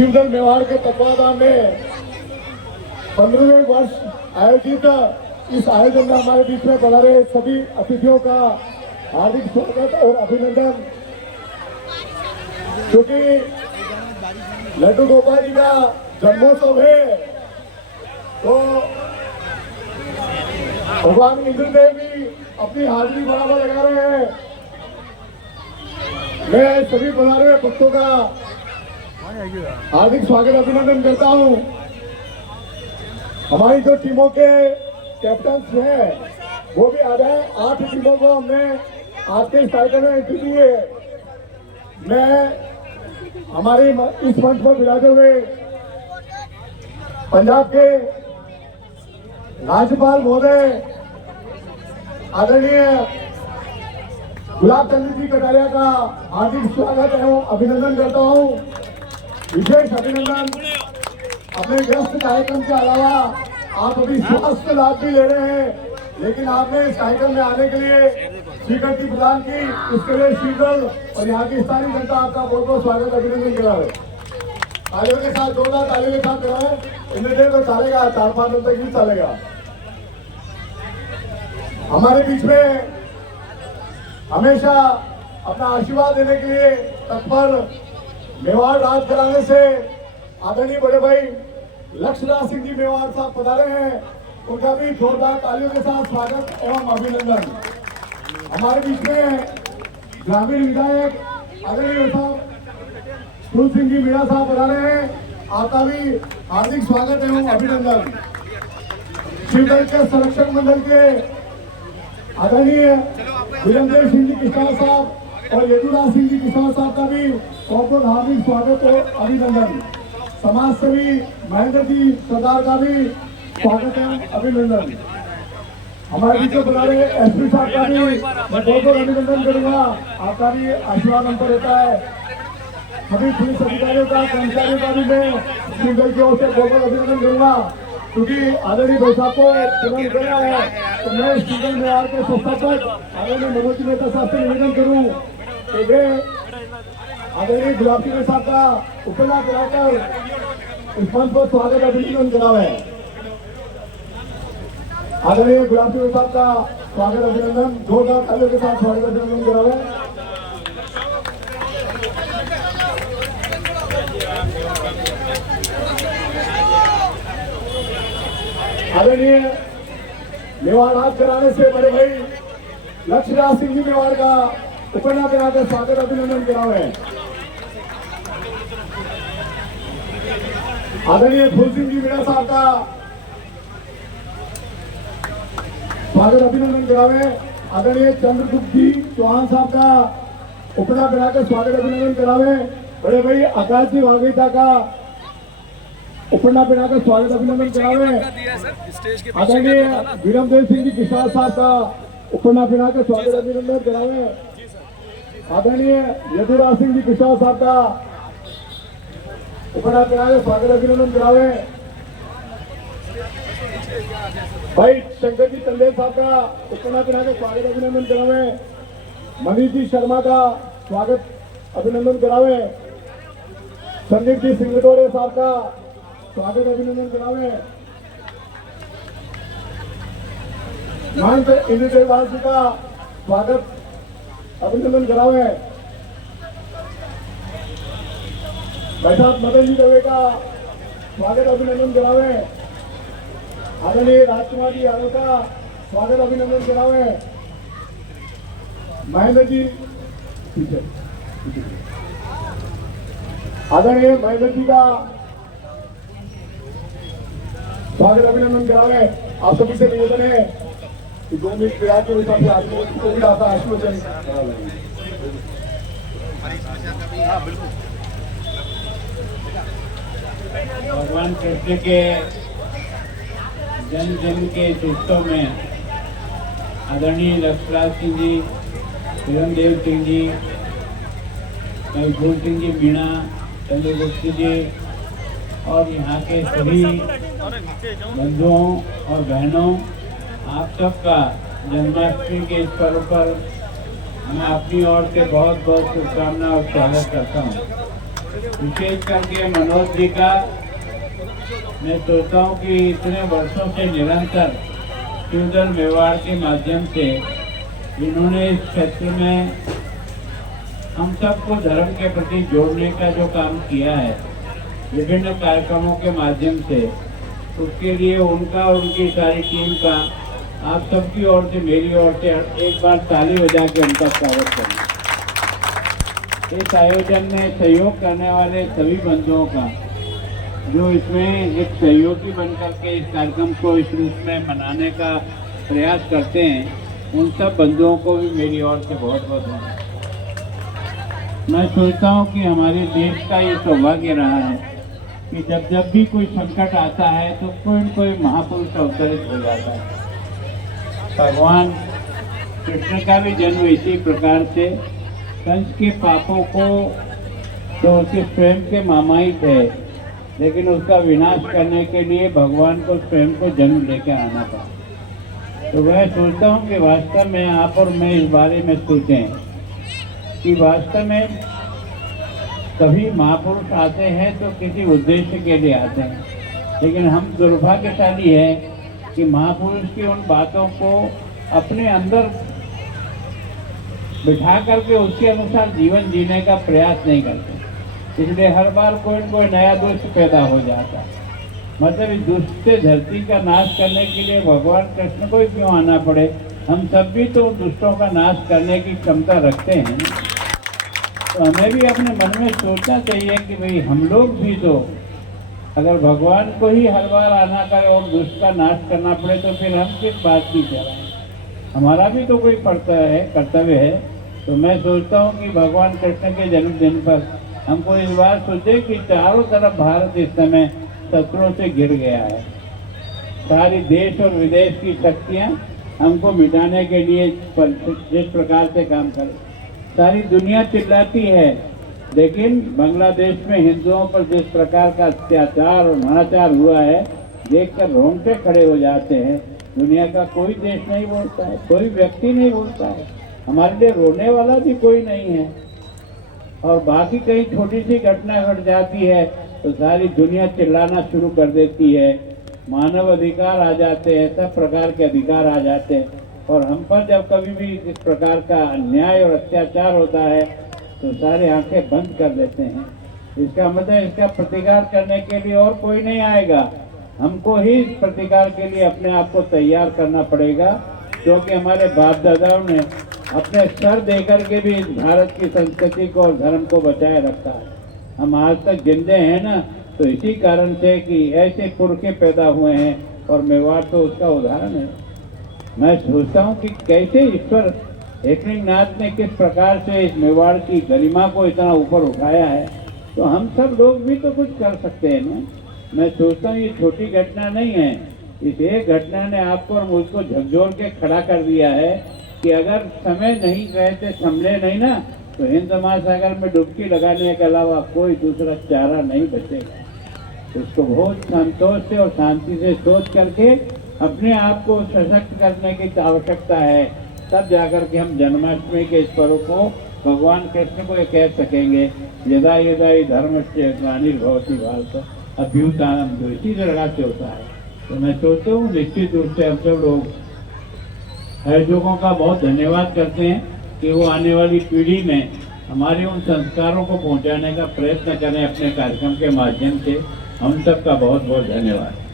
शिवदल मेवाड़ के तत्वाधान में 15वें वर्ष आयोजित इस आयोजन में हमारे बीच में पधारे सभी अतिथियों का हार्दिक स्वागत और अभिनंदन। क्योंकि लड्डू गोपाल जी का जन्मोत्सव है तो भगवान इंद्रदेव भी अपनी हाजिरी बराबर लगा रहे हैं। मैं सभी पधारे हुए भक्तों का हार्दिक स्वागत अभिनंदन करता हूं। हमारी जो टीमों के कैप्टन हैं वो भी आ जाए। 8 टीमों को हमने आज के इस कार्यक्रम में एंट्री दी है। मैं हमारे इस मंच पर विराजे हुए पंजाब के राज्यपाल महोदय आदरणीय गुलाब चंद्र जी कटारिया का हार्दिक स्वागत एवं अभिनंदन करता हूं। विशेष अभिनंदन। अपने व्यस्त कार्यक्रम के अलावा आप अभी स्वास्थ्य लाभ भी ले रहे हैं, लेकिन आपने इस कार्यक्रम में आने के लिए स्वीकृति प्रदान की, इसके लिए शीतल और यहाँ की स्थानीय जनता आपका बहुत बहुत स्वागत अभिनंदन करा है। तालियों के साथ, जोरदार तालियों के साथ कराए। इतने देर तो चलेगा, 4-5 दिन तक भी चलेगा। हमारे बीच में हमेशा अपना आशीर्वाद देने के लिए तत्पर मेवाड़ राज घराने से आदरणीय बड़े भाई लक्ष्मणराज सिंह जी मेवाड़ साहब पधारे हैं। उनका भी जोरदार तालियों के साथ स्वागत एवं अभिनंदन। हमारे बीच में ग्रामीण विधायक आदरणीय साहब फूल सिंह जी मीणा साहब पधारे हैं। आपका भी हार्दिक स्वागत एवं अभिनंदन। शिवदल के संरक्षक मंडल के आदरणीय विरमदेव सिंह जी किसान साहब और यदुराज सिंह जी किसान साहब का भी बहुत हार्दिक स्वागत और अभिनंदन। समाज सेवी महेंद्र जी सरदार का भी स्वागत है, अभिनंदन। हमारे बीच में बुला रहे एसपी साहब का भी मैं बहुत बहुत अभिनंदन करूंगा। आपका भी आशीर्वाद हम पर रहता है। सभी पुलिस अधिकारियों का, कर्मचारियों का भी मैं शिवदल की ओर से बहुत बहुत अभिनंदन करूंगा। क्योंकि आदरणीय भाई साहब को चुनाव करना है तो मैं शिवदल मेवाड़ के संस्थापक आदरणीय मनोज मेहता साहब से निवेदन करूं कि वे आदरणीय गुलाब सिंह साहब का उपन्यास कराकर इस मंच पर स्वागत अभिनंदन करावे। आदरणीय गुलाब सिंह साहब का स्वागत अभिनंदन जोरदार तालियों के साथ स्वागत अभिनंदन करावे। आदरणीय मेवाड़ राज घराने से बड़े भाई लक्ष्मणराज सिंह जी मेवाड़ का उपन्यास कराकर स्वागत अभिनंदन करावे। आदरणीय फूल सिंह जी मीणा साहब का स्वागत अभिनंदन करावे। आदरणीय चंद्रगुप्त जी चौहान साहब का उपन्यास कराकर स्वागत अभिनंदन करावे। बड़े भाई आकाश जी वागीता का उपन्यास बनाकर स्वागत अभिनंदन करावे। आदरणीय विरमदेव सिंह जी किसान साहब का उपन्यास बनाकर स्वागत अभिनंदन करावे। आदरणीय यदुराज सिंह जी किसान साहब का उपन्यास बनाकर स्वागत अभिनंदन करावे। भाई शंकर जी चंदेल साहब का उपन्यास बनाकर स्वागत अभिनंदन करावे। मनीष जी शर्मा का स्वागत अभिनंदन करावे। संदीप जी सिंगटोरे साहब का स्वागत अभिनंदन करावे। महंत इंद्रदेव जी का स्वागत अभिनंदन करावे। भाई साहब मदन जी दवे का स्वागत अभिनंदन करावे। आदरणीय राजकुमार जी यादव का स्वागत अभिनंदन करावे। महेंद्र जी आदरणीय महेंद्र जी का स्वागत अभिनंदन करावे। आप सभी से निवेदन है कि 2 मिनट विराट के हिसाब से आदमी को भी आता आश्वासन भगवान कृष्ण के जन्म दिन के उत्सव में आदरणीय लक्ष्मणराज सिंह जी, विरमदेव सिंह जी, फूल सिंह जी मीणा, चंद्रगुप्त जी और यहाँ के सभी बंधुओं और बहनों, आप सबका जन्माष्टमी के इस पर्व पर मैं अपनी ओर से बहुत बहुत शुभकामनाएं और स्वागत करता हूँ। विशेष करके मनोज जी का मैं सोचता हूँ कि इतने वर्षों से निरंतर फ्यूजल मेवाड़ के माध्यम से इन्होंने इस क्षेत्र में हम सबको धर्म के प्रति जोड़ने का जो काम किया है विभिन्न कार्यक्रमों के माध्यम से, उसके लिए उनका और उनकी सारी टीम का आप सबकी ओर से, मेरी ओर से एक बार ताली बजा के उनका स्वागत करें। इस आयोजन में सहयोग करने वाले सभी बंधुओं का, जो इसमें एक सहयोगी बनकर के इस कार्यक्रम को इस रूप में मनाने का प्रयास करते हैं, उन सब बंधुओं को भी मेरी ओर से बहुत बहुत धन्यवाद। मैं सोचता हूँ कि हमारे देश का ये सौभाग्य रहा है कि जब जब भी कोई संकट आता है तो कोई न कोई महापुरुष अवतरित हो जाता है। भगवान कृष्ण का भी जन्म इसी प्रकार से, कंस के पापों को तो उसके स्वयं के मामा ही थे, लेकिन उसका विनाश करने के लिए भगवान को स्वयं को जन्म लेकर आना पड़ा। तो मैं सोचता हूँ कि वास्तव में आप और मैं इस बारे में सोचें कि वास्तव में सभी महापुरुष आते हैं तो किसी उद्देश्य के लिए आते हैं, लेकिन हम दुर्भाग्यशाली हैं कि महापुरुष की उन बातों को अपने अंदर बिठा करके उसके अनुसार जीवन जीने का प्रयास नहीं करते। इसलिए हर बार कोई न कोई नया दुष्ट पैदा हो जाता है। मतलब इस दुष्ट से धरती का नाश करने के लिए भगवान कृष्ण को ही क्यों आना पड़े? हम सब भी तो दुष्टों का नाश करने की क्षमता रखते हैं। तो हमें भी अपने मन में सोचना चाहिए कि भाई हम लोग भी तो, अगर भगवान को ही हर बार आना करे और दुष्ट का नाश करना पड़े तो फिर हम किस बात की करें? हमारा भी तो कोई कर्तव्य है। तो मैं सोचता हूँ कि भगवान कृष्ण के जन्मदिन पर हमको इस बार सोचे कि चारों तरफ भारत इस समय शत्रुओं से घिर गया है। सारी देश और विदेश की शक्तियाँ हमको मिटाने के लिए जिस प्रकार से काम करें, सारी दुनिया चिल्लाती है, लेकिन बांग्लादेश में हिंदुओं पर जिस प्रकार का अत्याचार और अनाचार हुआ है, देखकर रोंगटे खड़े हो जाते हैं। दुनिया का कोई देश नहीं बोलता है, कोई व्यक्ति नहीं बोलता है, हमारे लिए रोने वाला भी कोई नहीं है। और बाकी कहीं छोटी सी घटना घट जाती है तो सारी दुनिया चिल्लाना शुरू कर देती है, मानव अधिकार आ जाते हैं, सब प्रकार के अधिकार आ जाते हैं। और हम पर जब कभी भी इस प्रकार का अन्याय और अत्याचार होता है तो सारे आंखें बंद कर देते हैं। इसका मतलब इसका प्रतिकार करने के लिए और कोई नहीं आएगा, हमको ही इस प्रतिकार के लिए अपने आप को तैयार करना पड़ेगा, क्योंकि हमारे बाप दादाओं ने अपने सर देकर के भी भारत की संस्कृति को और धर्म को बचाए रखा है। हम आज तक जिंदे हैं ना, तो इसी कारण से कि ऐसे पुरखे पैदा हुए हैं, और मेवाड़ तो उसका उदाहरण है। मैं सोचता हूँ कि कैसे ईश्वर एकलिंगनाथ ने किस प्रकार से इस मेवाड़ की गरिमा को इतना ऊपर उठाया है, तो हम सब लोग भी तो कुछ कर सकते हैं ना। मैं सोचता हूँ ये छोटी घटना नहीं है, इस एक घटना ने आपको और मुझको झकझोर के खड़ा कर दिया है कि अगर समय नहीं रहते, संभले नहीं ना, तो हिंद महासागर में डुबकी लगाने के अलावा कोई दूसरा चारा नहीं बचेगा। उसको बहुत संतोष से और शांति से सोच करके अपने आप को सशक्त करने की आवश्यकता है, तब जाकर के हम जन्माष्टमी के इस पर्व को भगवान कृष्ण को ये कह सकेंगे, यदा यदा ही धर्मस्य ग्लानिर्भवति भारत अभ्युत्थानम्, जो इसी तरह से होता है। तो मैं सोचता हूँ निश्चित रूप से हम सब लोग आयोजकों का बहुत धन्यवाद करते हैं कि वो आने वाली पीढ़ी में हमारे उन संस्कारों को पहुंचाने का प्रयत्न करें अपने कार्यक्रम के माध्यम से। हम सब का बहुत बहुत धन्यवाद।